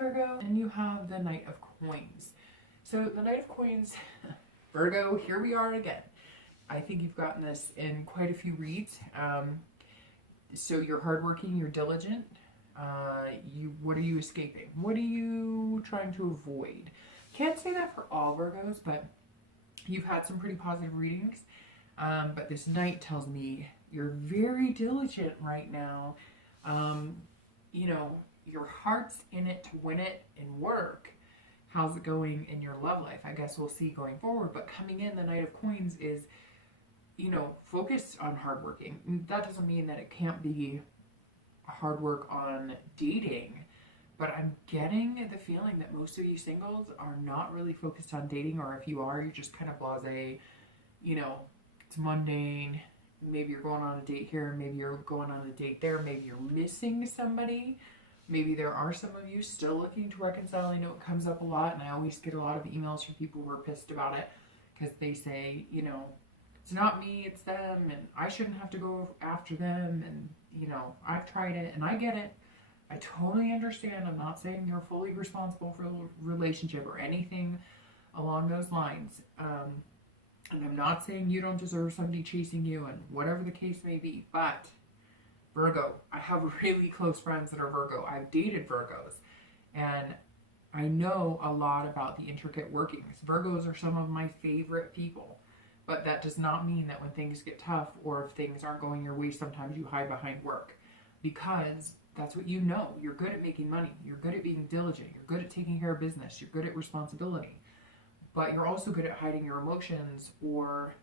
Virgo, and you have the Knight of Coins. So the Knight of Coins, Virgo, here we are again. I think you've gotten this in quite a few reads. So you're hardworking, you're diligent. What are you escaping? What are you trying to avoid? Can't say that for all Virgos, but you've had some pretty positive readings. But this Knight tells me you're very diligent right now. You know, your heart's in it to win it in work. How's it going in your love life? I guess we'll see going forward. But coming in, the Knight of Coins is, you know, focused on hardworking. That doesn't mean that it can't be hard work on dating. But I'm getting the feeling that most of you singles are not really focused on dating. Or if you are, you're just kind of blasé. You know, it's mundane. Maybe you're going on a date here. Maybe you're going on a date there. Maybe you're missing somebody. Maybe there are some of you still looking to reconcile. I know it comes up a lot, and I always get a lot of emails from people who are pissed about it because they say, you know, it's not me, it's them, and I shouldn't have to go after them, and, you know, I've tried it, and I get it. I totally understand. I'm not saying you're fully responsible for the relationship or anything along those lines. And I'm not saying you don't deserve somebody chasing you and whatever the case may be, but Virgo, I have really close friends that are Virgo. I've dated Virgos, and I know a lot about the intricate workings. Virgos are some of my favorite people, but that does not mean that when things get tough or if things aren't going your way, sometimes you hide behind work, because that's what you know. You're good at making money. You're good at being diligent. You're good at taking care of business. You're good at responsibility, but you're also good at hiding your emotions. Or,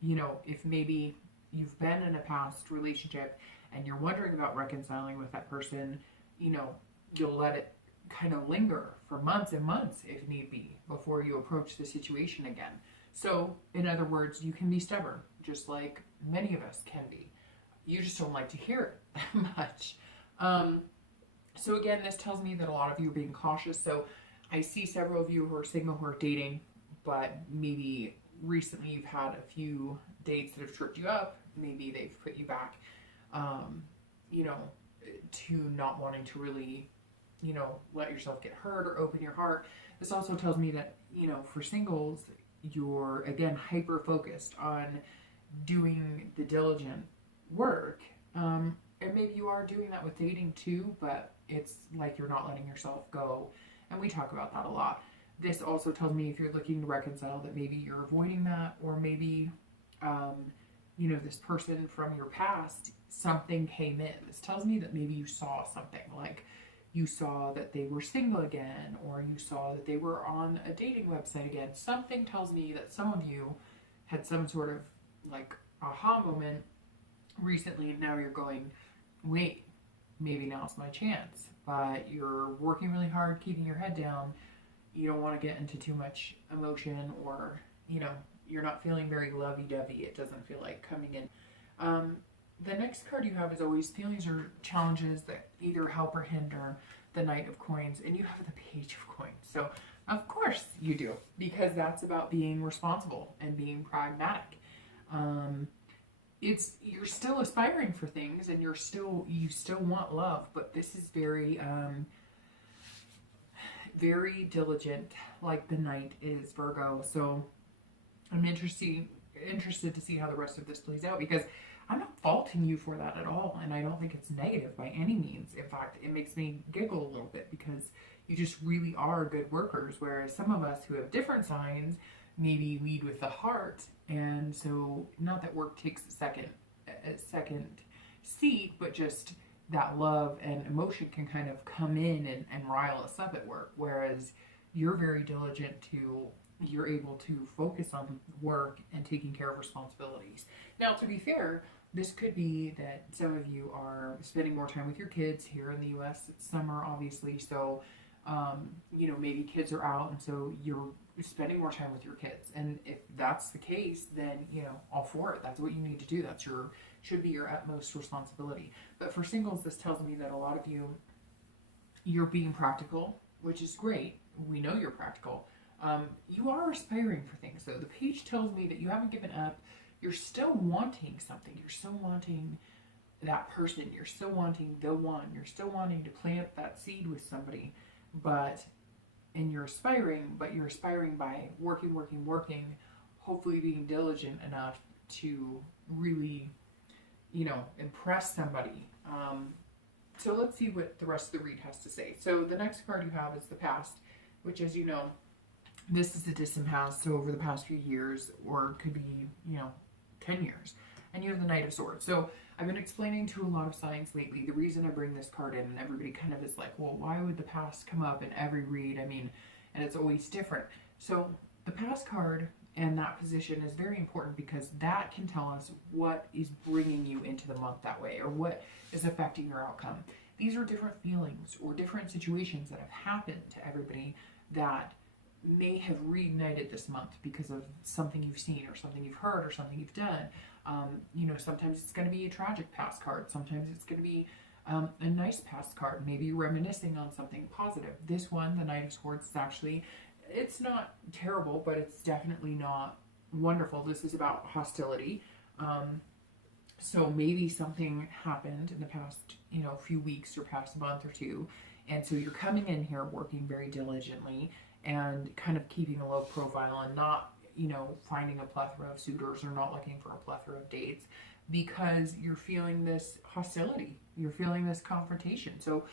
you know, if maybe you've been in a past relationship and you're wondering about reconciling with that person, you know, you'll let it kind of linger for months and months if need be before you approach the situation again. So, in other words, you can be stubborn, just like many of us can be. You just don't like to hear it that much. So again, this tells me that a lot of you are being cautious. So I see several of you who are single, who are dating, but maybe recently you've had a few dates that have tripped you up. Maybe they've put you back, you know, to not wanting to really, you know, let yourself get hurt or open your heart. This also tells me that, you know, for singles, you're, again, hyper-focused on doing the diligent work. And maybe you are doing that with dating too, but it's like you're not letting yourself go. And we talk about that a lot. This also tells me if you're looking to reconcile that maybe you're avoiding that, or maybe, you know, this person from your past, something came in. This tells me that maybe you saw something, like you saw that they were single again, or you saw that they were on a dating website again. Something tells me that some of you had some sort of like aha moment recently, and now you're going, wait, maybe now's my chance. But you're working really hard, keeping your head down. You don't want to get into too much emotion, or, you know, you're not feeling very lovey-dovey. It doesn't feel like coming in. The next card you have is always feelings or challenges that either help or hinder the Knight of Coins, and you have the Page of Coins. So of course you do, because that's about being responsible and being pragmatic. You're still aspiring for things, and you still want love, but this is very very diligent, like the Knight is, Virgo. So I'm interested to see how the rest of this plays out, because I'm not faulting you for that at all, and I don't think it's negative by any means. In fact, it makes me giggle a little bit, because you just really are good workers, whereas some of us who have different signs maybe lead with the heart. And so, not that work takes a second seat, but just that love and emotion can kind of come in and rile us up at work. Whereas you're very diligent you're able to focus on work and taking care of responsibilities. Now, to be fair, this could be that some of you are spending more time with your kids. Here in the US, it's summer, obviously. So, you know, maybe kids are out, and so you're spending more time with your kids. And if that's the case, then, you know, all for it. That's what you need to do. That's should be your utmost responsibility. But for singles, this tells me that a lot of you're being practical, which is great. We know you're practical. You are aspiring for things, though. The page tells me that you haven't given up. You're still wanting something. You're still wanting that person. You're still wanting the one. You're still wanting to plant that seed with somebody. and you're aspiring, but you're aspiring by working, hopefully being diligent enough to really, impress somebody. So let's see what the rest of the read has to say. So the next card you have is the past, which, as you know, this is the distant past, so over the past few years, or it could be, 10 years. And you have the Knight of Swords. So I've been explaining to a lot of signs lately, the reason I bring this card in, and everybody kind of is like, well, why would the past come up in every read? I mean, and it's always different. So the past card and that position is very important because that can tell us what is bringing you into the month that way, or what is affecting your outcome. These are different feelings or different situations that have happened to everybody that may have reignited this month because of something you've seen or something you've heard or something you've done. Sometimes it's going to be a tragic past card. Sometimes it's going to be a nice past card. Maybe you're reminiscing on something positive. This one, the Knight of Swords, is actually, it's not terrible, but it's definitely not wonderful. This is about hostility. So maybe something happened in the past, few weeks or past month or two. And so you're coming in here working very diligently and kind of keeping a low profile and not, finding a plethora of suitors or not looking for a plethora of dates because you're feeling this hostility. You're feeling this confrontation. So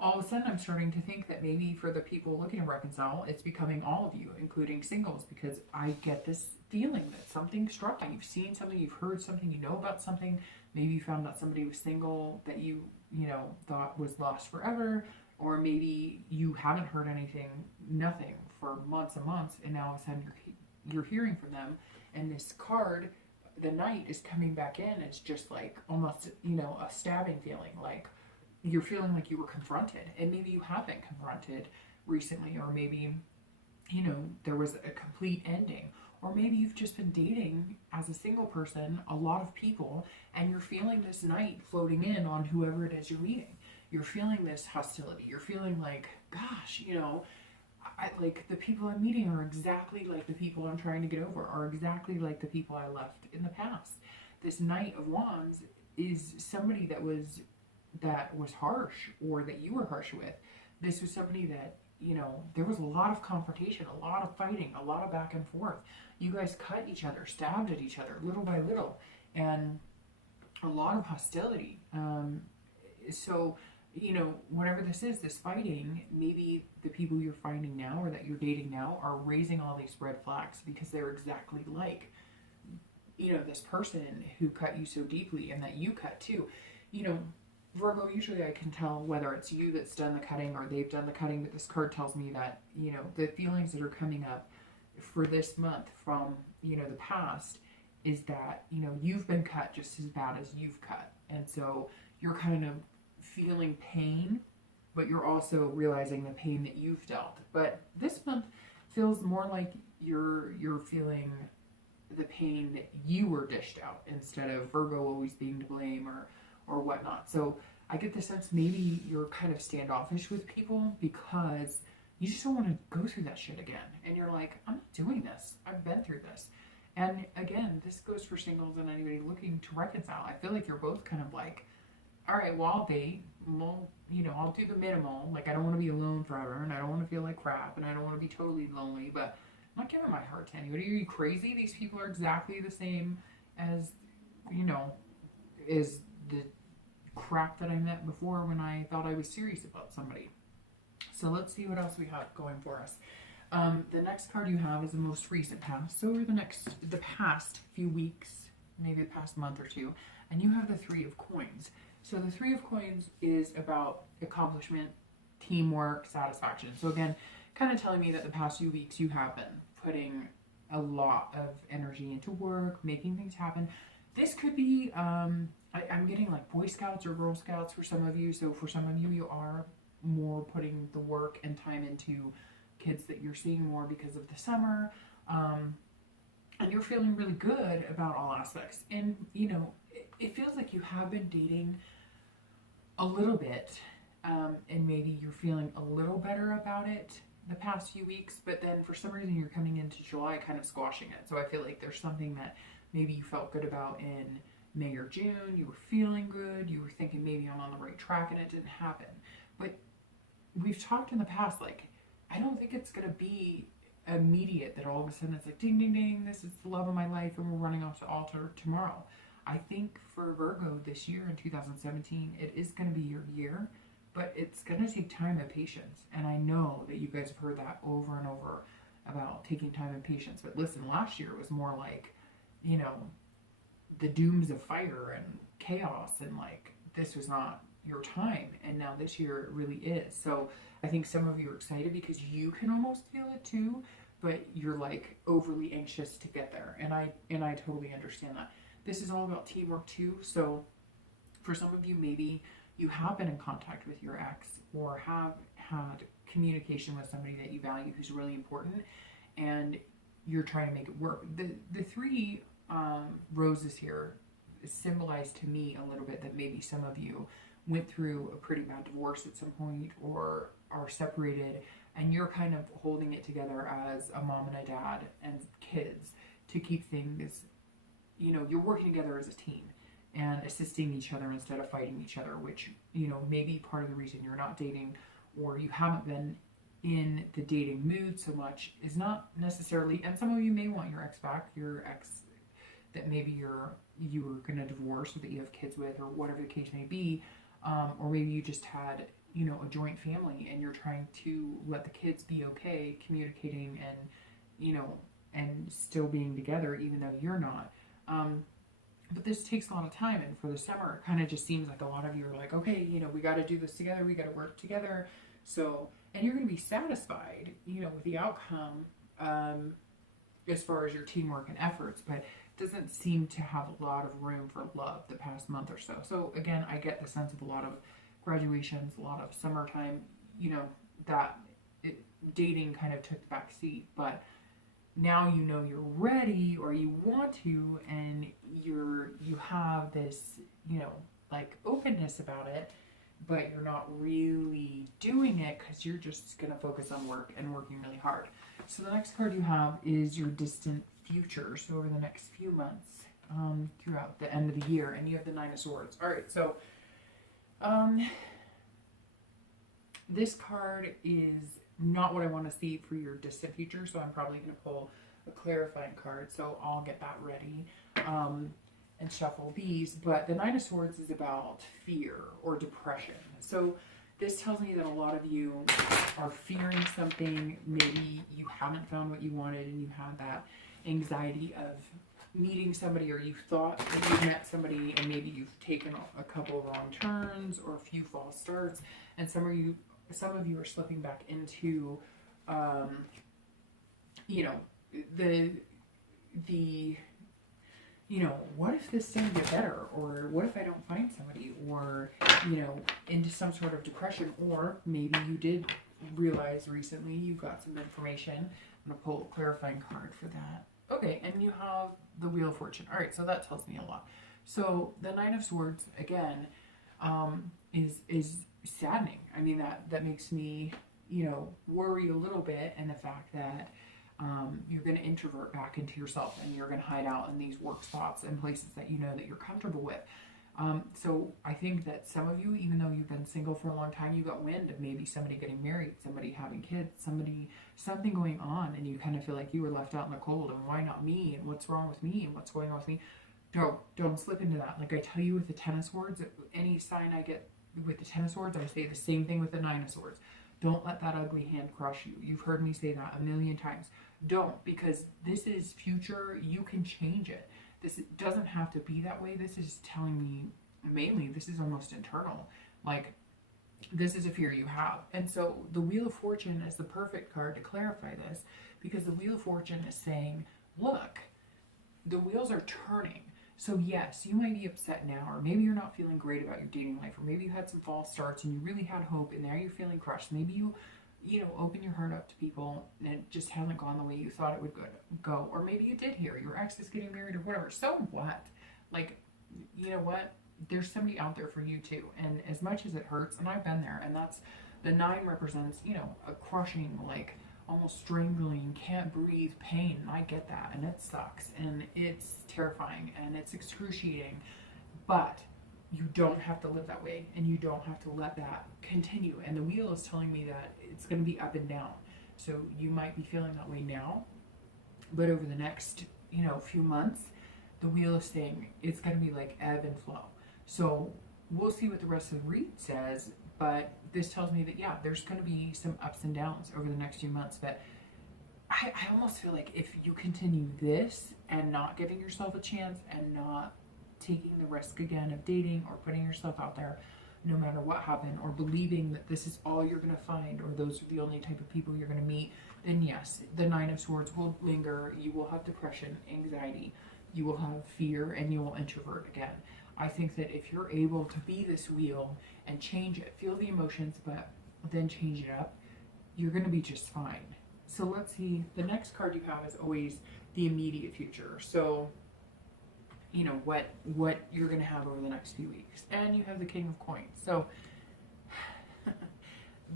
all of a sudden I'm starting to think that maybe for the people looking to reconcile, it's becoming all of you, including singles, because I get this feeling that something struck you. You've seen something, you've heard something, you know about something. Maybe you found out somebody was single that you thought was lost forever, or maybe you haven't heard anything, nothing for months and months, and now all of a sudden you're hearing from them, and this card, the Knight, is coming back in. It's just like almost, a stabbing feeling, like you're feeling like you were confronted, and maybe you haven't confronted recently, or maybe, there was a complete ending, or maybe you've just been dating as a single person a lot of people, and you're feeling this Knight floating in on whoever it is you're meeting. You're feeling this hostility. You're feeling like, gosh, like the people I'm meeting are exactly like the people I'm trying to get over, are exactly like the people I left in the past. This Knight of Wands is somebody that was harsh, or that you were harsh with. This was somebody that, there was a lot of confrontation, a lot of fighting, a lot of back and forth. You guys cut each other, stabbed at each other little by little, and a lot of hostility. So, whatever this is, this fighting, maybe the people you're finding now or that you're dating now are raising all these red flags because they're exactly like, this person who cut you so deeply and that you cut too. Virgo, usually I can tell whether it's you that's done the cutting or they've done the cutting, but this card tells me that, the feelings that are coming up for this month from, the past is that, you've been cut just as bad as you've cut. And so you're kind of feeling pain, but you're also realizing the pain that you've dealt. But this month feels more like you're feeling the pain that you were dished out instead of Virgo always being to blame or whatnot. So I get the sense maybe you're kind of standoffish with people because you just don't want to go through that shit again. And you're like, I'm not doing this. I've been through this. And again, this goes for singles and anybody looking to reconcile. I feel like you're both kind of like, all right, well, I'll date. Well, I'll do the minimal. Like, I don't want to be alone forever, and I don't want to feel like crap, and I don't want to be totally lonely, but I'm not giving my heart to anybody. Are you crazy? These people are exactly the same as, as the crap that I met before when I thought I was serious about somebody. So let's see what else we have going for us. The next card you have is the most recent past. So over the past few weeks, maybe the past month or two, and you have the Three of Coins. So the Three of Coins is about accomplishment, teamwork, satisfaction. So again, kind of telling me that the past few weeks you have been putting a lot of energy into work, making things happen. This could be, I'm getting like Boy Scouts or Girl Scouts for some of you. So for some of you, you are more putting the work and time into kids that you're seeing more because of the summer. And you're feeling really good about all aspects. And, it feels like you have been dating a little bit, and maybe you're feeling a little better about it the past few weeks, but then for some reason you're coming into July kind of squashing it. So I feel like there's something that maybe you felt good about in May or June, you were feeling good, you were thinking maybe I'm on the right track, and it didn't happen. But we've talked in the past, like, I don't think it's going to be immediate that all of a sudden it's like, ding, ding, ding, this is the love of my life and we're running off the altar tomorrow. I think for Virgo this year in 2017, it is going to be your year, but it's going to take time and patience. And I know that you guys have heard that over and over about taking time and patience. But listen, last year it was more like, you know, the dooms of fire and chaos, and like, this was not your time. And now this year it really is. So I think some of you are excited because you can almost feel it too, but you're like overly anxious to get there. And I totally understand that. This is all about teamwork too. So for some of you, maybe you have been in contact with your ex or have had communication with somebody that you value who's really important, and you're trying to make it work. The three roses here symbolize to me a little bit that maybe some of you went through a pretty bad divorce at some point or are separated, and you're kind of holding it together as a mom and a dad and kids to keep things, you know, you're working together as a team and assisting each other instead of fighting each other, which, you know, maybe part of the reason you're not dating or you haven't been in the dating mood so much is not necessarily, and some of you may want your ex back, your ex that maybe you were going to divorce or that you have kids with or whatever the case may be, or maybe you just had, you know, a joint family and you're trying to let the kids be okay communicating and, you know, and still being together even though you're not. But this takes a lot of time, and for the summer it kind of just seems like a lot of you are like, okay, you know, we got to do this together, we got to work together. So, and you're going to be satisfied, you know, with the outcome as far as your teamwork and efforts, but it doesn't seem to have a lot of room for love the past month or so. So again, I get the sense of a lot of graduations, a lot of summertime, you know, that dating kind of took the back seat, but now you know you're ready or you want to, and you have this, you know, like openness about it, but you're not really doing it because you're just going to focus on work and working really hard. So the next card you have is your distant future. So over the next few months, throughout the end of the year, and you have the Nine of Swords. All right, so this card is not what I want to see for your distant future, so I'm probably going to pull a clarifying card, so I'll get that ready and shuffle these. But the Nine of Swords is about fear or depression. So this tells me that a lot of you are fearing something. Maybe you haven't found what you wanted and you had that anxiety of meeting somebody, or you thought that you met somebody and maybe you've taken a couple of wrong turns or a few false starts, and some of you are slipping back into you know, the you know, what if this doesn't get better, or what if I don't find somebody, or, you know, into some sort of depression. Or maybe you did realize recently you got some information. I'm going to pull a clarifying card for that. Okay, and you have the Wheel of Fortune. All right, so that tells me a lot. So the Nine of Swords, again, is saddening. I mean, that makes me, you know, worry a little bit, and the fact that you're going to introvert back into yourself, and you're going to hide out in these work spots and places that you know that you're comfortable with. So I think that some of you, even though you've been single for a long time, you got wind of maybe somebody getting married, somebody having kids, something going on, and you kind of feel like you were left out in the cold, and why not me, and what's wrong with me, and what's going on with me. Don't slip into that. Like I tell you with the Ten of Swords, any sign I get with the Ten of Swords, I say the same thing with the Nine of Swords. Don't let that ugly hand crush you. You've heard me say that a million times. Don't, because this is future. You can change it. This doesn't have to be that way. This is telling me, mainly, this is almost internal. Like, this is a fear you have. And so the Wheel of Fortune is the perfect card to clarify this, because the Wheel of Fortune is saying, look, the wheels are turning. So yes, you might be upset now, or maybe you're not feeling great about your dating life, or maybe you had some false starts and you really had hope and now you're feeling crushed. Maybe you know, open your heart up to people and it just hasn't gone the way you thought it would go. Or maybe you did hear your ex is getting married or whatever. So what? Like, you know what? There's somebody out there for you too. And as much as it hurts, and I've been there, and that's, the 9 represents, you know, a crushing, like almost strangling, can't breathe pain. And I get that, and it sucks, and it's terrifying, and it's excruciating. But you don't have to live that way, and you don't have to let that continue. And the wheel is telling me that it's going to be up and down. So you might be feeling that way now, but over the next, few months, the wheel is saying it's going to be like ebb and flow. So we'll see what the rest of the read says, but this tells me that, yeah, there's going to be some ups and downs over the next few months. But I almost feel like if you continue this and not giving yourself a chance and not taking the risk again of dating or putting yourself out there, no matter what happened, or believing that this is all you're going to find, or those are the only type of people you're going to meet, then yes, the Nine of Swords will linger. You will have depression, anxiety, you will have fear, and you will introvert again. I think that if you're able to be this wheel and change it, feel the emotions, but then change it up, you're going to be just fine. So let's see, the next card you have is always the immediate future. So, what you're going to have over the next few weeks. And you have the King of Coins. So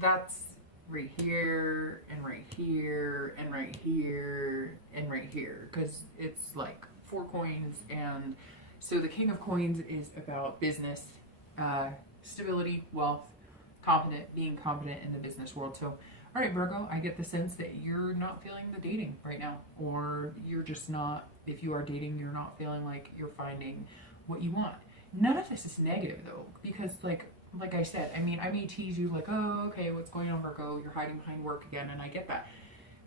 that's right here, and right here, and right here, and right here, because it's like 4 coins. And so the King of Coins is about business, stability, wealth, being confident in the business world. So, all right, Virgo, I get the sense that you're not feeling the dating right now, or you're just not, if you are dating, you're not feeling like you're finding what you want. None of this is negative though, because like I said, I may tease you like, oh, okay, what's going on, Virgo? You're hiding behind work again, and I get that.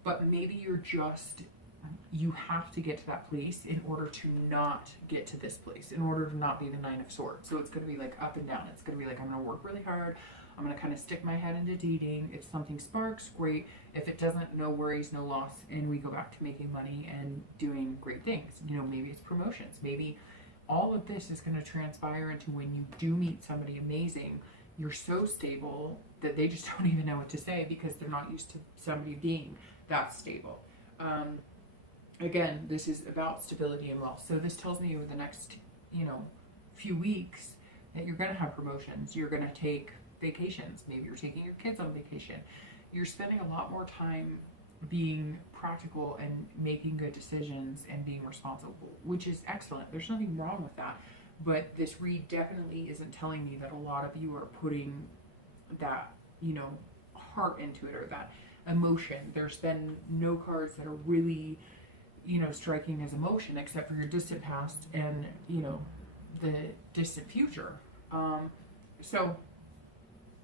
But maybe you have to get to that place in order to not get to this place, in order to not be the Nine of Swords. So it's going to be like up and down. It's going to be like, I'm going to work really hard. I'm going to kind of stick my head into dating. If something sparks, great. If it doesn't, no worries, no loss. And we go back to making money and doing great things. Maybe it's promotions. Maybe all of this is going to transpire into when you do meet somebody amazing, you're so stable that they just don't even know what to say because they're not used to somebody being that stable. Again, this is about stability and wealth. So this tells me over the next, few weeks that you're going to have promotions. You're going to take vacations. Maybe you're taking your kids on vacation. You're spending a lot more time being practical and making good decisions and being responsible, which is excellent. There's nothing wrong with that. But this read definitely isn't telling me that a lot of you are putting that, heart into it, or that emotion. There's been no cards that are really, striking as emotion, except for your distant past and, the distant future. So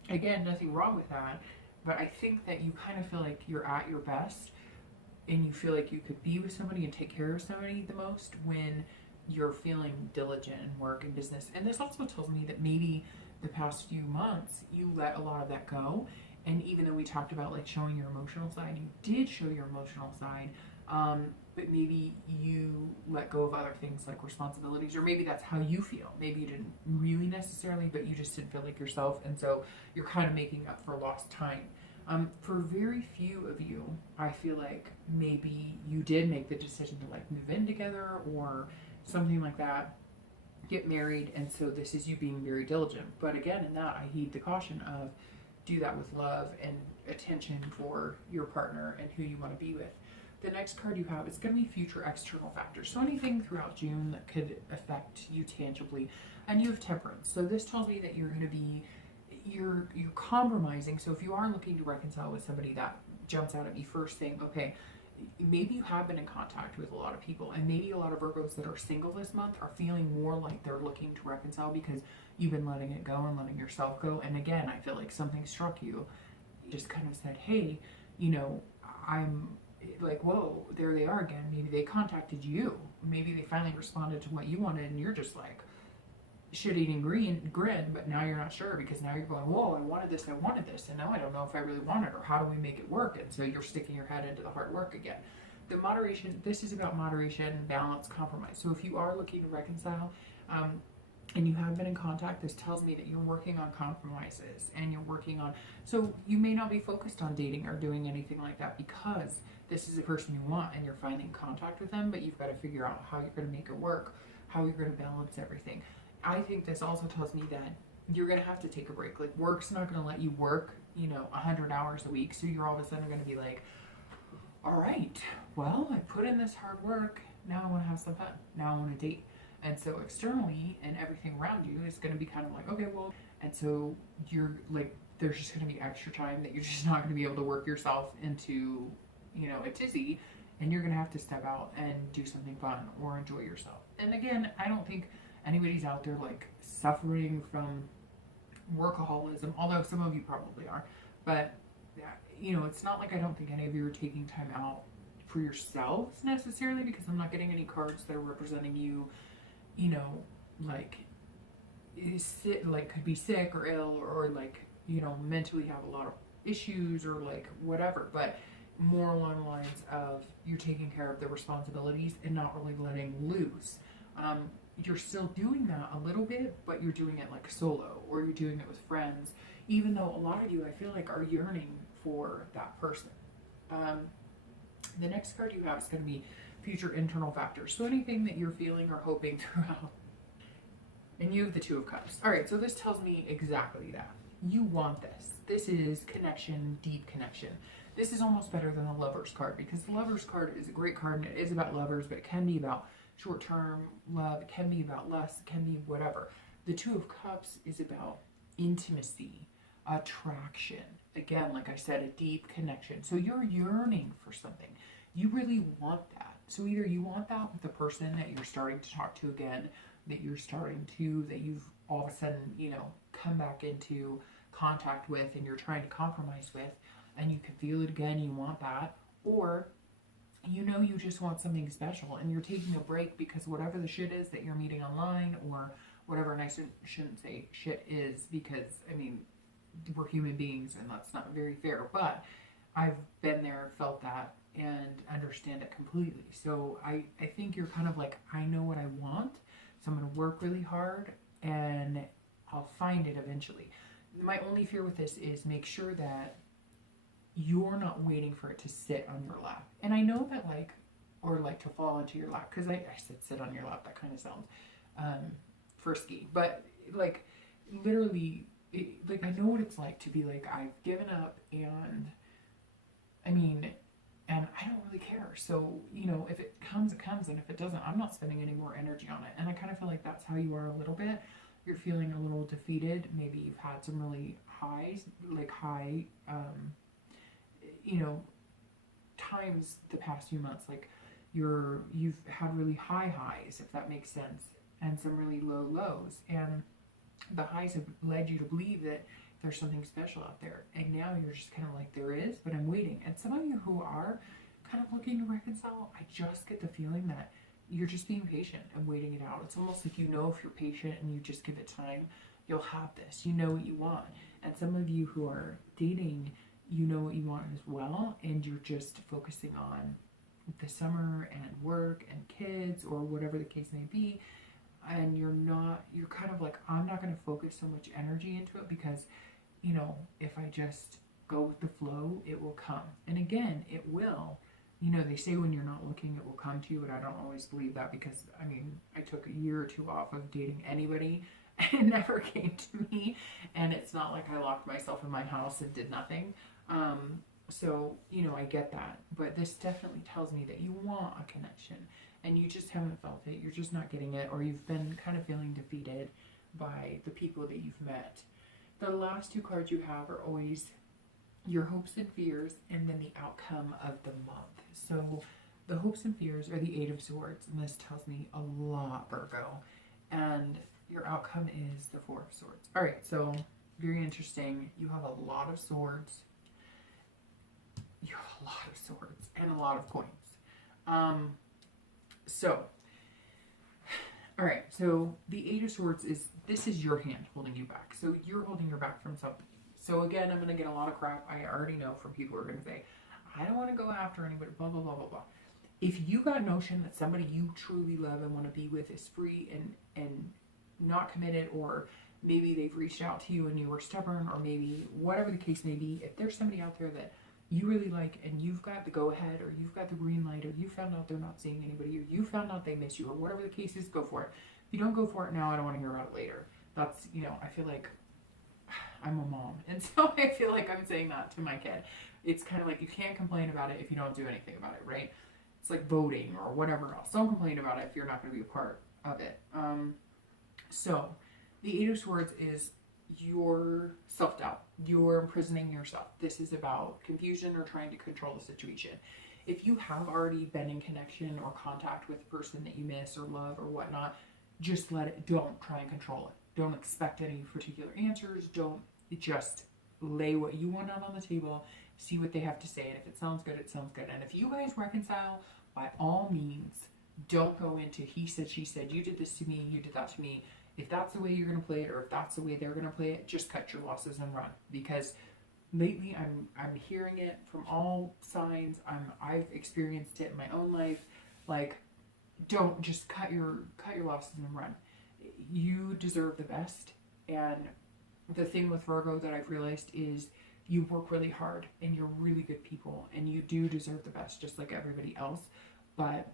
again, nothing wrong with that, but I think that you kind of feel like you're at your best, and you feel like you could be with somebody and take care of somebody the most when you're feeling diligent in work and business. And this also tells me that maybe the past few months you let a lot of that go. And even though we talked about like showing your emotional side, you did show your emotional side, but maybe you let go of other things like responsibilities, or maybe that's how you feel. Maybe you didn't really necessarily, but you just didn't feel like yourself, and so you're kind of making up for lost time. For very few of you, I feel like maybe you did make the decision to like move in together or something like that, get married, and so this is you being very diligent. But again, in that, I heed the caution of do that with love and attention for your partner and who you want to be with. The next card you have is going to be future external factors. So anything throughout June that could affect you tangibly. And you have Temperance. So this tells me that you're going to be, you're compromising. So if you are looking to reconcile with somebody, that jumps out at me first saying, okay, maybe you have been in contact with a lot of people, and maybe a lot of Virgos that are single this month are feeling more like they're looking to reconcile because you've been letting it go and letting yourself go. And again, I feel like something struck you. You just kind of said, hey, I'm like, whoa, there they are again. Maybe they contacted you. Maybe they finally responded to what you wanted, and you're just like shit-eating grin, but now you're not sure because now you're going, whoa, I wanted this, and now I don't know if I really want it, or how do we make it work? And so you're sticking your head into the hard work again. The moderation, this is about moderation, balance, compromise. So if you are looking to reconcile, and you have been in contact, this tells me that you're working on compromises, and you're working on, so you may not be focused on dating or doing anything like that because this is the person you want and you're finding contact with them, but you've got to figure out how you're going to make it work, how you're going to balance everything. I think this also tells me that you're going to have to take a break. Like, work's not going to let you work, 100 hours a week. So you're all of a sudden going to be like, all right, well, I put in this hard work. Now I want to have some fun. Now I want to date. And so externally and everything around you is going to be kind of like, okay, well, and so you're like, there's just going to be extra time that you're just not going to be able to work yourself into, you know, a tizzy, and you're going to have to step out and do something fun or enjoy yourself. And again, I don't think anybody's out there like suffering from workaholism, although some of you probably are. But, you know, it's not like I don't think any of you are taking time out for yourselves necessarily, because I'm not getting any cards that are representing you, you know, like, like could be sick or ill, or like, you know, mentally have a lot of issues or like whatever, but more along the lines of you're taking care of the responsibilities and not really letting loose. You're still doing that a little bit, but you're doing it like solo, or you're doing it with friends, even though a lot of you, I feel like, are yearning for that person. The next card you have is going to be future internal factors. So anything that you're feeling or hoping throughout. And you have the Two of Cups. All right, so this tells me exactly that. You want this. This is connection, deep connection. This is almost better than the Lover's card, because the Lover's card is a great card and it is about lovers, but it can be about short-term love, it can be about lust, it can be whatever. The Two of Cups is about intimacy, attraction. Again, like I said, a deep connection. So you're yearning for something. You really want that. So either you want that with the person that you're starting to talk to again, that you've all of a sudden, you know, come back into contact with and you're trying to compromise with, and you can feel it again, you want that. Or, you know, you just want something special and you're taking a break because whatever the shit is that you're meeting online, or whatever, and I shouldn't say shit is, because, I mean, we're human beings and that's not very fair, but I've been there, felt that, and understand it completely. So I think you're kind of like, I know what I want, so I'm going to work really hard and I'll find it eventually. My only fear with this is make sure that you're not waiting for it to sit on your lap. And I know that, like, or like to fall into your lap, because I said sit on your lap, that kind of sounds frisky, but like literally, like I know what it's like to be like, I've given up, and I mean, and I don't really care. So, you know, if it comes, it comes, and if it doesn't, I'm not spending any more energy on it. And I kind of feel like that's how you are a little bit. You're feeling a little defeated. Maybe you've had some really highs, like high, you know, times the past few months, like you've had really high highs, if that makes sense, and some really low lows, and the highs have led you to believe that there's something special out there, and now you're just kind of like, there is, but I'm waiting. And some of you who are kind of looking to reconcile, I just get the feeling that you're just being patient and waiting it out. It's almost like, you know, if you're patient and you just give it time, you'll have this. You know what you want. And some of you who are dating, you know what you want as well, and you're just focusing on the summer and work and kids, or whatever the case may be, and you're kind of like, I'm not going to focus so much energy into it, because, you know, if I just go with the flow, it will come. And again, it will. You know, they say when you're not looking, it will come to you, but I don't always believe that, because, I mean, I took a year or two off of dating anybody, and it never came to me, and it's not like I locked myself in my house and did nothing. So, you know, I get that, but this definitely tells me that you want a connection, and you just haven't felt it. You're just not getting it, or you've been kind of feeling defeated by the people that you've met. The last two cards you have are always your hopes and fears, and then the outcome of the month. So the hopes and fears are the Eight of Swords, and this tells me a lot, Virgo, and your outcome is the Four of Swords. All right, so very interesting. You have a lot of swords. You have a lot of swords and a lot of coins. So, all right, so the Eight of Swords this is your hand holding you back. So you're holding your back from something. So again, I'm going to get a lot of crap. I already know from people who are going to say, I don't want to go after anybody, blah, blah, blah, blah, blah. If you got a notion that somebody you truly love and want to be with is free and not committed, or maybe they've reached out to you and you were stubborn, or maybe whatever the case may be, if there's somebody out there that you really like, and you've got the go-ahead, or you've got the green light, or you found out they're not seeing anybody, or you found out they miss you, or whatever the case is, go for it. If you don't go for it now, I don't want to hear about it later. That's, you know, I feel like I'm a mom, and so I feel like I'm saying that to my kid. It's kind of like, you can't complain about it if you don't do anything about it, right? It's like voting or whatever else. Don't complain about it if you're not going to be a part of it. So the Eight of Swords is your self-doubt. You're imprisoning yourself. This is about confusion or trying to control the situation. If you have already been in connection or contact with a person that you miss or love or whatnot, just let it. Don't try and control it. Don't expect any particular answers. Don't, just lay what you want out on the table, see what they have to say, and if it sounds good, it sounds good. And if you guys reconcile, by all means, don't go into he said, she said, you did this to me, you did that to me. If that's the way you're going to play it, or if that's the way they're going to play it, just cut your losses and run. Because lately I'm hearing it from all sides. I've experienced it in my own life. Like, don't, just cut your losses and run. You deserve the best. And the thing with Virgo that I've realized is you work really hard and you're really good people and you do deserve the best, just like everybody else. But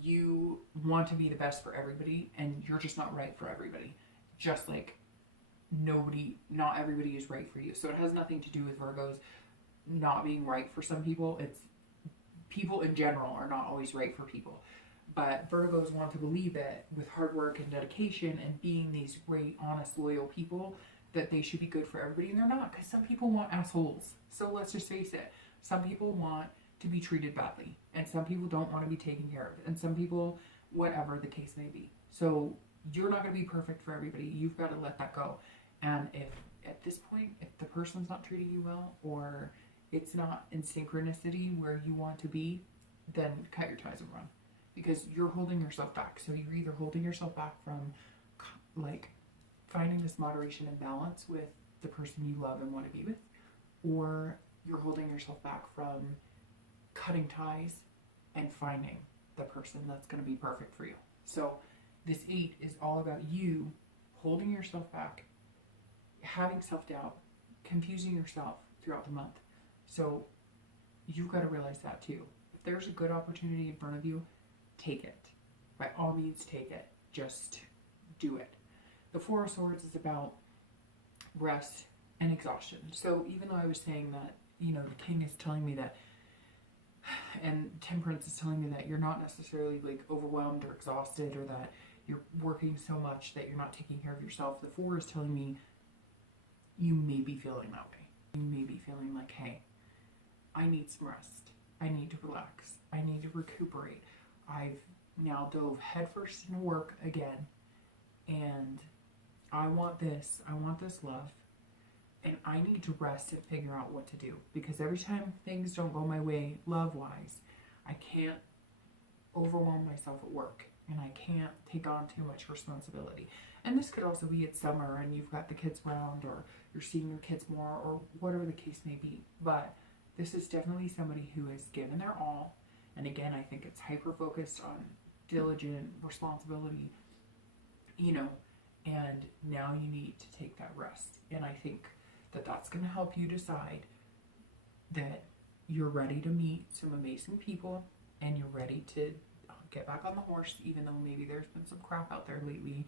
you want to be the best for everybody, and you're just not right for everybody. Just like not everybody is right for you. So it has nothing to do with Virgos not being right for some people. It's people in general are not always right for people. But Virgos want to believe that with hard work and dedication and being these great, honest, loyal people, that they should be good for everybody, and they're not, because some people want assholes. So let's just face it. Some people want to be treated badly, and some people don't want to be taken care of, and some people, whatever the case may be. So you're not going to be perfect for everybody. You've got to let that go. And if at this point, if the person's not treating you well, or it's not in synchronicity where you want to be, then cut your ties and run, because you're holding yourself back. So you're either holding yourself back from like finding this moderation and balance with the person you love and want to be with, or you're holding yourself back from cutting ties and finding the person that's going to be perfect for you. So this 8 is all about you holding yourself back, having self-doubt, confusing yourself throughout the month. So you've got to realize that too. If there's a good opportunity in front of you, take it. By all means, take it. Just do it. The Four of Swords is about rest and exhaustion. So even though I was saying that, you know, the King is telling me that, and Temperance is telling me that you're not necessarily like overwhelmed or exhausted, or that you're working so much that you're not taking care of yourself, the Four is telling me you may be feeling that way. You may be feeling like, hey, I need some rest. I need to relax. I need to recuperate. I've now dove headfirst into work again, and I want this love, and I need to rest and figure out what to do, because every time things don't go my way love-wise, I can't overwhelm myself at work, and I can't take on too much responsibility. And this could also be at summer and you've got the kids around, or you're seeing your kids more, or whatever the case may be. But this is definitely somebody who has given their all, and again, I think it's hyper-focused on diligent responsibility, you know, and now you need to take that rest. And I think that that's going to help you decide that you're ready to meet some amazing people, and you're ready to get back on the horse, even though maybe there's been some crap out there lately,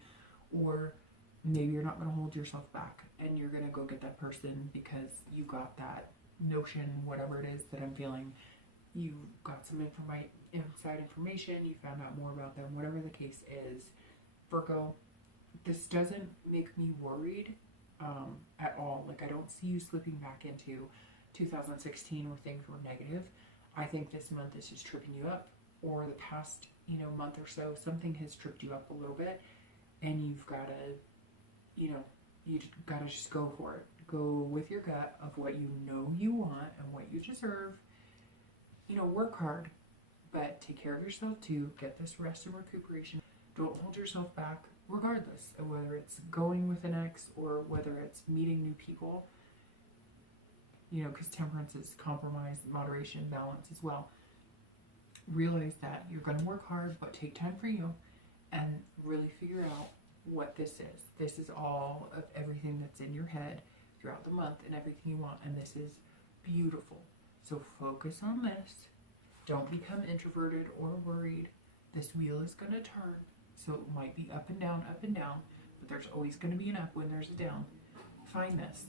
or maybe you're not going to hold yourself back and you're going to go get that person because you got that notion, whatever it is that I'm feeling. You got some inside information, you found out more about them, whatever the case is. Virgo, this doesn't make me worried at all. Like, I don't see you slipping back into 2016 where things were negative. I think this month is just tripping you up, or the past, you know, month or so, something has tripped you up a little bit, and you've got to, you know, you got to just go for it. Go with your gut of what you know you want and what you deserve. You know, work hard, but take care of yourself too. Get this rest and recuperation. Don't hold yourself back, regardless of whether it's going with an ex or whether it's meeting new people. You know, because temperance is compromise, moderation, balance as well. Realize that you're going to work hard, but take time for you and really figure out what this is. This is all of everything that's in your head throughout the month and everything you want, and this is beautiful. So focus on this. Don't become introverted or worried. This wheel is going to turn, so it might be up and down, but there's always going to be an up when there's a down. Find this.